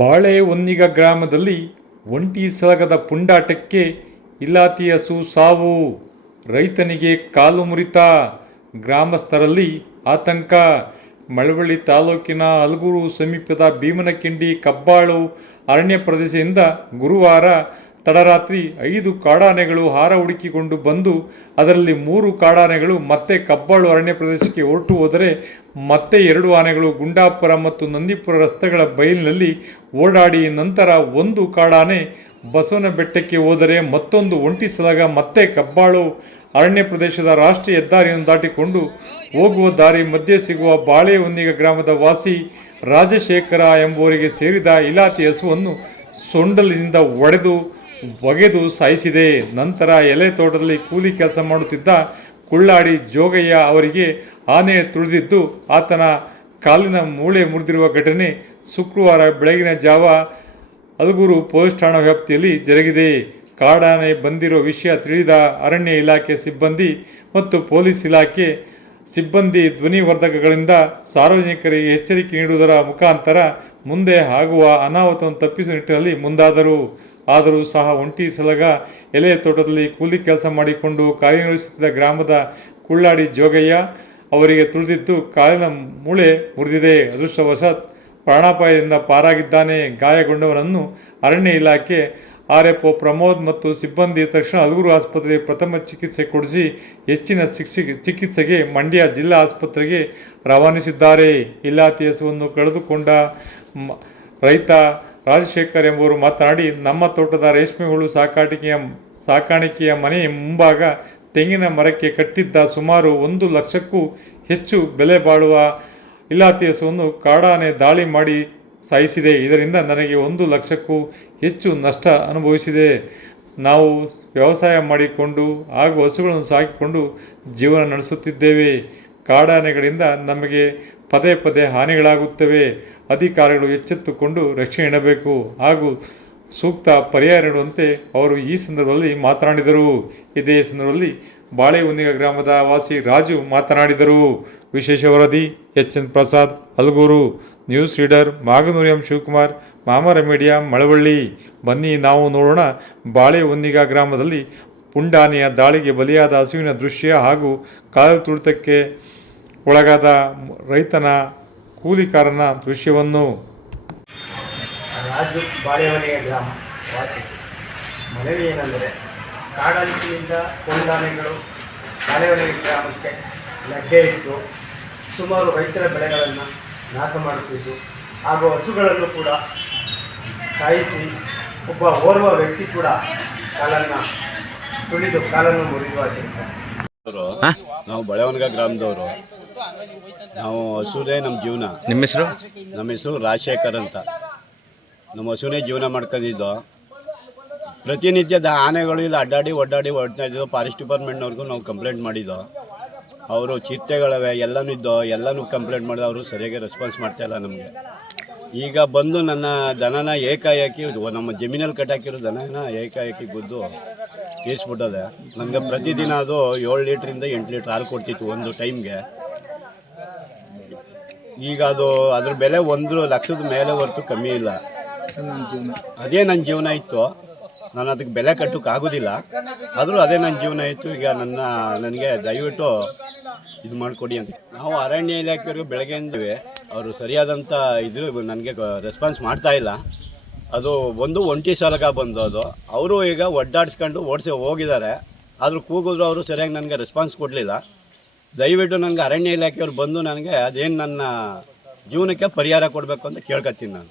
ಬಾಳೆಹೊನ್ನಿಗ ಗ್ರಾಮದಲ್ಲಿ ಒಂಟಿ ಸಲಗದ ಪುಂಡಾಟಕ್ಕೆ ಇಲಾತಿ ಹಸು ಸಾವು, ರೈತನಿಗೆ ಕಾಲು ಮುರಿತ, ಗ್ರಾಮಸ್ಥರಲ್ಲಿ ಆತಂಕ. ಮಳವಳ್ಳಿ ತಾಲೂಕಿನ ಹಲಗೂರು ಸಮೀಪದ ಭೀಮನಕಿಂಡಿ ಕಬ್ಬಾಳು ಅರಣ್ಯ ಪ್ರದೇಶದಿಂದ ಗುರುವಾರ ತಡರಾತ್ರಿ 5 ಕಾಡಾನೆಗಳು ಆಹಾರ ಹುಡುಕಿಕೊಂಡು ಬಂದು ಅದರಲ್ಲಿ 3 ಕಾಡಾನೆಗಳು ಮತ್ತೆ ಕಬ್ಬಾಳು ಅರಣ್ಯ ಪ್ರದೇಶಕ್ಕೆ ಹೊರಟು ಹೋದರೆ ಮತ್ತೆ 2 ಆನೆಗಳು ಗುಂಡಾಪುರ ಮತ್ತು ನಂದಿಪುರ ರಸ್ತೆಗಳ ಬಯಲಿನಲ್ಲಿ ಓಡಾಡಿ ನಂತರ 1 ಕಾಡಾನೆ ಬಸವನ ಬೆಟ್ಟಕ್ಕೆ ಹೋದರೆ ಮತ್ತೊಂದು ಒಂಟಿ ಸಲಗ ಮತ್ತೆ ಕಬ್ಬಾಳು ಅರಣ್ಯ ಪ್ರದೇಶದ ರಾಷ್ಟ್ರೀಯ ಹೆದ್ದಾರಿಯನ್ನು ದಾಟಿಕೊಂಡು ಹೋಗುವ ದಾರಿ ಮಧ್ಯೆ ಸಿಗುವ ಬಾಳೆಹೊನ್ನಿಗ ಗ್ರಾಮದ ವಾಸಿ ರಾಜಶೇಖರ ಎಂಬುವರಿಗೆ ಸೇರಿದ ಇಲಾತಿ ಹಸುವನ್ನು ಸೊಂಡಲಿನಿಂದ ಒಗೆದು ಸಾಯಿಸಿದೆ. ನಂತರ ಎಲೆ ತೋಟದಲ್ಲಿ ಕೂಲಿ ಕೆಲಸ ಮಾಡುತ್ತಿದ್ದ ಕುಳ್ಳಾಡಿ ಜೋಗಯ್ಯ ಅವರಿಗೆ ಆನೆ ತುಳಿದಿದ್ದು ಆತನ ಕಾಲಿನ ಮೂಳೆ ಮುರಿದಿರುವ ಘಟನೆ ಶುಕ್ರವಾರ ಬೆಳಗಿನ ಜಾವ ಹಲಗೂರು ಪೊಲೀಸ್ ಠಾಣಾ ವ್ಯಾಪ್ತಿಯಲ್ಲಿ ಜರುಗಿದೆ. ಕಾಡಾನೆ ಬಂದಿರೋ ವಿಷಯ ತಿಳಿದ ಅರಣ್ಯ ಇಲಾಖೆ ಸಿಬ್ಬಂದಿ ಮತ್ತು ಪೊಲೀಸ್ ಇಲಾಖೆ ಸಿಬ್ಬಂದಿ ಧ್ವನಿವರ್ಧಕಗಳಿಂದ ಸಾರ್ವಜನಿಕರಿಗೆ ಎಚ್ಚರಿಕೆ ನೀಡುವುದರ ಮುಖಾಂತರ ಮುಂದೆ ಆಗುವ ಅನಾಹುತವನ್ನು ತಪ್ಪಿಸುವ ನಿಟ್ಟಿನಲ್ಲಿ ಮುಂದಾದರು. ಆದರೂ ಸಹ ಒಂಟಿ ಸಲಗ ಎಲೆ ತೋಟದಲ್ಲಿ ಕೂಲಿ ಕೆಲಸ ಮಾಡಿಕೊಂಡು ಕಾರ್ಯನಿರ್ವಹಿಸುತ್ತಿದ್ದ ಗ್ರಾಮದ ಕುಳ್ಳಾಡಿ ಜೋಗಯ್ಯ ಅವರಿಗೆ ತುಳಿದಿದ್ದು ಕಾಲಿನ ಮೂಳೆ ಮುರಿದಿದೆ. ಅದೃಷ್ಟವಶಾತ್ ಪ್ರಾಣಾಪಾಯದಿಂದ ಪಾರಾಗಿದ್ದಾನೆ. ಗಾಯಗೊಂಡವನನ್ನು ಅರಣ್ಯ ಇಲಾಖೆ ಆರ್ಎಫ್ಒ ಪ್ರಮೋದ್ ಮತ್ತು ಸಿಬ್ಬಂದಿ ತಕ್ಷಣ ಹಲಗೂರು ಆಸ್ಪತ್ರೆಗೆ ಪ್ರಥಮ ಚಿಕಿತ್ಸೆ ಕೊಡಿಸಿ ಹೆಚ್ಚಿನ ಚಿಕಿತ್ಸೆಗೆ ಮಂಡ್ಯ ಜಿಲ್ಲಾ ಆಸ್ಪತ್ರೆಗೆ ರವಾನಿಸಿದ್ದಾರೆ. ಇಲಾತಿ ಹಸುವನ್ನು ಕಳೆದುಕೊಂಡ ರೈತ ರಾಜಶೇಖರ್ ಎಂಬುವರು ಮಾತನಾಡಿ, ನಮ್ಮ ತೋಟದ ರೇಷ್ಮೆ ಹುಳು ಸಾಕಾಣಿಕೆಯ ಮನೆಯ ಮುಂಭಾಗ ತೆಂಗಿನ ಮರಕ್ಕೆ ಕಟ್ಟಿದ್ದ ಸುಮಾರು 1 ಲಕ್ಷಕ್ಕೂ ಹೆಚ್ಚು ಬೆಲೆ ಬಾಳುವ ಇಲಾತಿ ಹಸುವನ್ನು ಕಾಡಾನೆ ದಾಳಿ ಮಾಡಿ ಸಾಯಿಸಿದೆ. ಇದರಿಂದ ನನಗೆ 1 ಲಕ್ಷಕ್ಕೂ ಹೆಚ್ಚು ನಷ್ಟ ಅನುಭವಿಸಿದೆ. ನಾವು ವ್ಯವಸಾಯ ಮಾಡಿಕೊಂಡು ಹಾಗೂ ಹಸುಗಳನ್ನು ಸಾಕಿಕೊಂಡು ಜೀವನ ನಡೆಸುತ್ತಿದ್ದೇವೆ. ಕಾಡಾನೆಗಳಿಂದ ನಮಗೆ ಪದೇ ಪದೇ ಹಾನಿಗಳಾಗುತ್ತವೆ. ಅಧಿಕಾರಿಗಳು ಎಚ್ಚೆತ್ತುಕೊಂಡು ರಕ್ಷಣೆ ನೀಡಬೇಕು ಹಾಗೂ ಸೂಕ್ತ ಪರಿಹಾರ ನೀಡುವಂತೆ ಅವರು ಈ ಸಂದರ್ಭದಲ್ಲಿ ಮಾತನಾಡಿದರು. ಇದೇ ಸಂದರ್ಭದಲ್ಲಿ ಬಾಳೆಹೊನ್ನಿಗ ಗ್ರಾಮದ ವಾಸಿ ರಾಜು ಮಾತನಾಡಿದರು. ವಿಶೇಷ ವರದಿ H N. Prasad, Halaguru. News reader Maganur M. Shivakumar, Mamara media, Malavalli. ಬನ್ನಿ ನಾವು ನೋಡೋಣ ಬಾಳೆಹೊನ್ನಿಗ ಗ್ರಾಮದಲ್ಲಿ ಪುಂಡಾನೆಯ ದಾಳಿಗೆ ಬಲಿಯಾದ ಹಸುವಿನ ದೃಶ್ಯ ಹಾಗೂ ಕಾಲು ತುಳಿತಕ್ಕೆ ಒಳಗಾದ ರೈತನ ಕೂಲಿಕಾರನ ದೃಶ್ಯವನ್ನು. ರಾಜು, ಬಾಳೆಹೊನ್ನಿಗ ಗ್ರಾಮ ವಾಸಿ. ಮನವಿ ಏನೆಂದರೆ, ಕಾಡಂಚಿನಿಂದ ಪುಂಡಾನೆಗಳು ಬಾಳೆಹೊನ್ನಿಗ ಗ್ರಾಮಕ್ಕೆ ಲಗ್ಗೆ ಇಟ್ಟು ಸುಮಾರು ರೈತರ ಬೆಳೆಗಳನ್ನು ನಾಶ ಮಾಡುತ್ತಿದ್ದು ಹಾಗೂ ಹಸುಗಳನ್ನು ಕೂಡ ಸಾಯಿಸಿ ಓರ್ವ ವ್ಯಕ್ತಿ ಕೂಡ ಕಾಲನ್ನು ಮುರಿದುವಾಗಿರ್ತಾರೆ. ನಾವು ಬಾಳೆಹೊನ್ನಿಗ ಗ್ರಾಮದವರು. ನಾವು ಹಸುನೇ ನಮ್ಮ ಜೀವನ. ನಿಮ್ಮ ಹೆಸರು? ನಮ್ಮ ಹೆಸರು ರಾಜಶೇಖರ್ ಅಂತ. ನಮ್ಮ ಹಸುನೇ ಜೀವನ ಮಾಡ್ಕೊಂಡಿದ್ದು. ಪ್ರತಿನಿತ್ಯದ ಆನೆಗಳು ಇಲ್ಲಿ ಒಡ್ಡಾಡಿ ಹೊಡ್ತಾ ಇದ್ದೋ. ಫಾರೆಸ್ಟ್ ಡಿಪಾರ್ಟ್ಮೆಂಟ್ನವ್ರಿಗೂ ನಾವು ಕಂಪ್ಲೇಂಟ್ ಮಾಡಿದ್ದೋ. ಅವರು ಚಿರತೆಗಳವೆ ಎಲ್ಲನೂ ಕಂಪ್ಲೇಂಟ್ ಮಾಡಿದ. ಅವರು ಸರಿಯಾಗಿ ರೆಸ್ಪಾನ್ಸ್ ಮಾಡ್ತಾಯಿಲ್ಲ ನಮಗೆ. ಈಗ ಬಂದು ನನ್ನ ದನನ ಏಕಾಏಕಿ ನಮ್ಮ ಜಮೀನಲ್ಲಿ ಕಟ್ಟಾಕಿರೋ ದನನ ಏಕಾಏಕಿ ಗುದ್ದು ತೀರಿಸ್ಬಿಟ್ಟದೆ. ನನಗೆ ಪ್ರತಿದಿನ ಅದು 7 ಲೀಟ್ರಿಂದ 8 ಲೀಟ್ರ್ ಹಾಲು ಕೊಡ್ತಿತ್ತು ಒಂದು ಟೈಮ್ಗೆ. ಈಗ ಅದು ಅದ್ರ ಬೆಲೆ 1 ಲಕ್ಷದ ಮೇಲೆ ಹೊರತು ಕಮ್ಮಿ ಇಲ್ಲ. ಅದೇ ನನ್ನ ಜೀವನ ಇತ್ತು. ನಾನು ಅದಕ್ಕೆ ಬೆಲೆ ಕಟ್ಟೋಕ್ಕಾಗೋದಿಲ್ಲ. ಆದರೂ ಅದೇ ನನ್ನ ಜೀವನ ಇತ್ತು. ಈಗ ನನಗೆ ದಯವಿಟ್ಟು ಇದು ಮಾಡಿಕೊಡಿ ಅಂತ ನಾವು ಅರಣ್ಯ ಇಲಾಖೆಯವ್ರಿಗೆ ಬೆಳಗ್ಗೆಯಿಂದವೇ ಅವರು ಸರಿಯಾದಂಥ ನನಗೆ ರೆಸ್ಪಾನ್ಸ್ ಮಾಡ್ತಾಯಿಲ್ಲ. ಅದು ಒಂಟಿ ಸಲಗ ಬಂದೋದು. ಅವರು ಈಗ ಒಡ್ಡಾಡಿಸ್ಕೊಂಡು ಹೋಗಿದ್ದಾರೆ. ಆದರೂ ಕೂಗಿದ್ರು ಅವರು ಸರಿಯಾಗಿ ನನಗೆ ರೆಸ್ಪಾನ್ಸ್ ಕೊಡಲಿಲ್ಲ. ದಯವಿಟ್ಟು ನನಗೆ ಅರಣ್ಯ ಇಲಾಖೆಯವ್ರು ಬಂದು ನನಗೆ ಅದೇನು ನನ್ನ ಜೀವನಕ್ಕೆ ಪರಿಹಾರ ಕೊಡಬೇಕು ಅಂತ ಕೇಳ್ಕೊತೀನಿ ನಾನು.